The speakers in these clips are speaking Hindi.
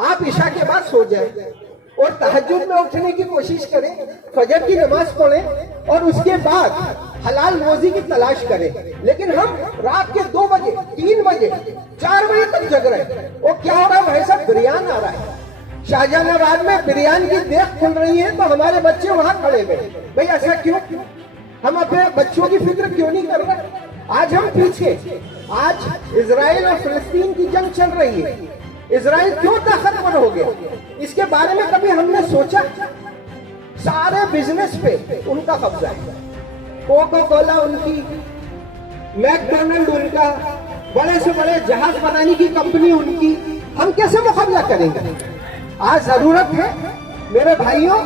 आप ईशा के बाद सो जाए और तहज्जुद में उठने की कोशिश करें, फजर की नमाज पढ़ें और उसके बाद हलाल रोजी की तलाश करें। लेकिन हम रात के 2 बजे, 3 बजे, 4 बजे तक जग रहे हैं। और क्या हो रहा है भाई साहब, बिरयान आ रहा है, शाहजहानाबाद में बिरयान की देख खुल रही है तो हमारे बच्चे वहां खड़े हुए। भाई ऐसा क्यों? हम अपने बच्चों की फिक्र क्यों नहीं कर रहे? आज हम पीछे, आज इजराइल और फिलिस्तीन की जंग चल रही है, इजराइल क्यों ताकतवर हो गया, इसके बारे में कभी हमने सोचा? सारे बिजनेस पे उनका कब्जा है, कोका कोला उनकी, मैकडोनल्ड उनका, बड़े से बड़े जहाज बनाने की कंपनी उनकी। हम कैसे मुकाबला करेंगे? आज जरूरत है मेरे भाइयों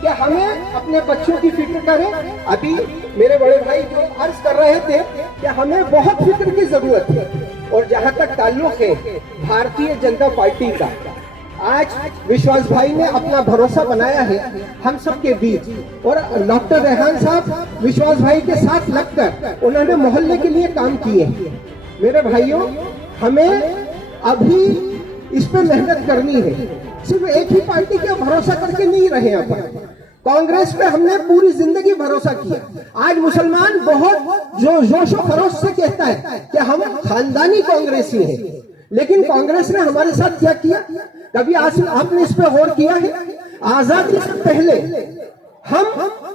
कि हमें अपने बच्चों की फिक्र करें। अभी मेरे बड़े भाई जो अर्ज कर रहे थे कि हमें बहुत फिक्र की जरूरत है। और जहां तक ताल्लुक है भारतीय जनता पार्टी का, आज विश्वास भाई ने अपना भरोसा बनाया है हम सब के बीच। और डॉक्टर रेहान साहब विश्वास भाई के साथ लगकर उन्होंने मोहल्ले के लिए काम किए। मेरे भाइयों, हमें अभी इस पे मेहनत करनी है, सिर्फ एक ही पार्टी के भरोसा करके नहीं रहे अपन। कांग्रेस पे हमने पूरी जिंदगी भरोसा किया। आज मुसलमान बहुत जोशो खरोश से कहता है कि हम खानदानी कांग्रेसी हैं, लेकिन कांग्रेस ने हमारे साथ क्या किया? कभी आपने इस पे गौर किया है? आजादी से पहले हम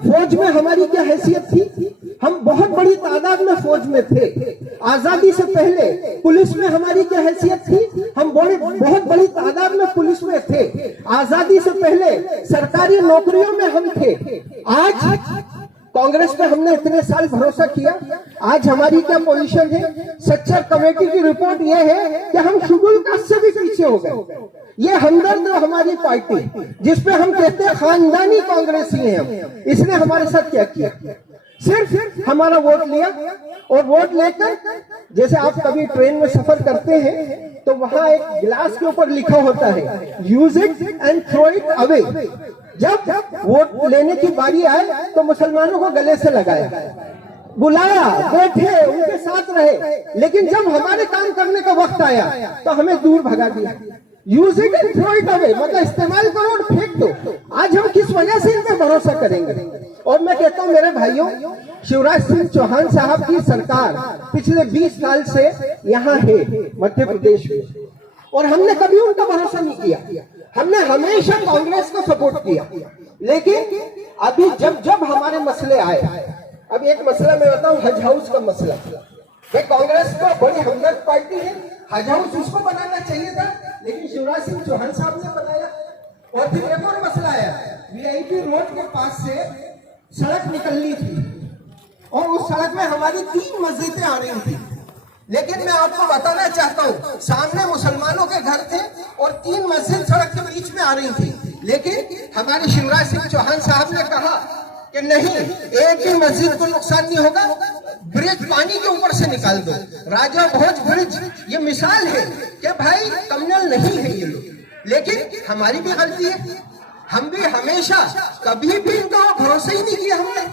फौज में हमारी क्या हैसियत थी? हम बहुत बड़ी तादाद में फौज में थे। आजादी से पहले पुलिस में हमारी क्या हैसियत थी? हम बहुत बड़ी तादाद में पुलिस में थे। आजादी से पहले सरकारी नौकरियों में हम थे। आज कांग्रेस पे हमने इतने साल भरोसा किया, आज हमारी क्या पोजीशन है? सच्चर कमेटी की रिपोर्ट ये है कि हम शेड्यूल कास्ट से भी पीछे हो गए। ये हमदर्द हमारी पार्टी, जिसपे हम कहते हैं खानदानी कांग्रेसी हैं हम, इसने हमारे साथ क्या किया? सिर्फ हमारा वोट लिया। और वोट लेकर, जैसे आप कभी ट्रेन में सफर करते हैं तो वहां एक गिलास के ऊपर लिखा होता है use it and throw it away. जब वोट लेने की बारी आए तो मुसलमानों को गले से लगाया, बुलाया, बैठे, उनके साथ रहे। लेकिन जब हमारे काम करने का वक्त आया तो हमें दूर भगा दिया। Use it and throw it away, मतलब इस्तेमाल करो और फेंक दो। आज हम किस वजह से इन पर भरोसा करेंगे? और मैं कहता हूं मेरे भाइयों, शिवराज सिंह चौहान साहब की सरकार पिछले 20 साल से यहाँ है मध्य प्रदेश में, और हमने कभी उनका भरोसा नहीं किया। हमने हमेशा कांग्रेस को सपोर्ट किया। लेकिन अभी जब हमारे मसले आए, अब एक मसला मैं बताऊं, हज हाउस का मसला। कांग्रेस को बड़ी हमदर्द पार्टी है, हज हाउस उसको बनाना चाहिए था, लेकिन शिवराज सिंह चौहान साहब ने बनाया। और फिर एक और मसला आया, वीआईपी रोड के पास से सड़क निकलनी थी और उस सड़क में हमारी 3 मस्जिदें आ रही थी। लेकिन मैं आपको बताना चाहता हूँ, सामने मुसलमानों के घर थे और 3 मस्जिद सड़क के बीच में आ रही थी। लेकिन हमारे शिवराज सिंह चौहान साहब ने कहा कि नहीं, एक भी मस्जिद को नुकसान नहीं होगा, ब्रिज पानी के ऊपर से निकाल दो। राजा भोज ब्रिज ये मिसाल है कि भाई कम्युनल नहीं है ये लोग। लेकिन हमारी भी गलती है, हम भी हमेशा कभी भी इनका भरोसा ही नहीं किया हमने।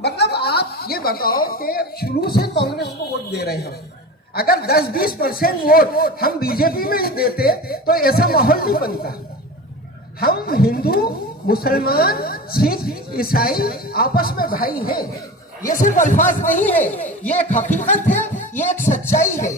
मतलब आप ये बताओ कि शुरू से कांग्रेस को वोट दे रहे हैं, अगर 10-20% वोट हम बीजेपी में देते तो ऐसा माहौल नहीं बनता। हम हिंदू, मुसलमान, सिख, ईसाई आपस में भाई हैं। ये सिर्फ अल्फाज नहीं है, ये एक हकीकत है, ये एक सच्चाई है।